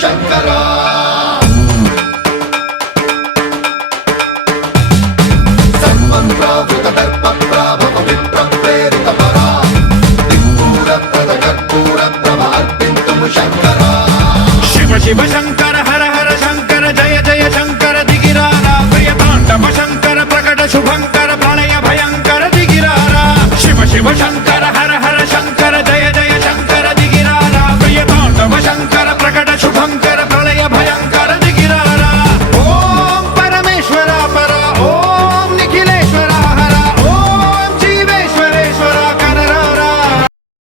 శంకర సర్వం ప్రావృత దర్ప ప్రాభవ విప్ర ప్రేరిత పరా దిక్పూర ప్రద కర్పూర ప్రభ అర్పింతుము శంకర శివ శివ శంకర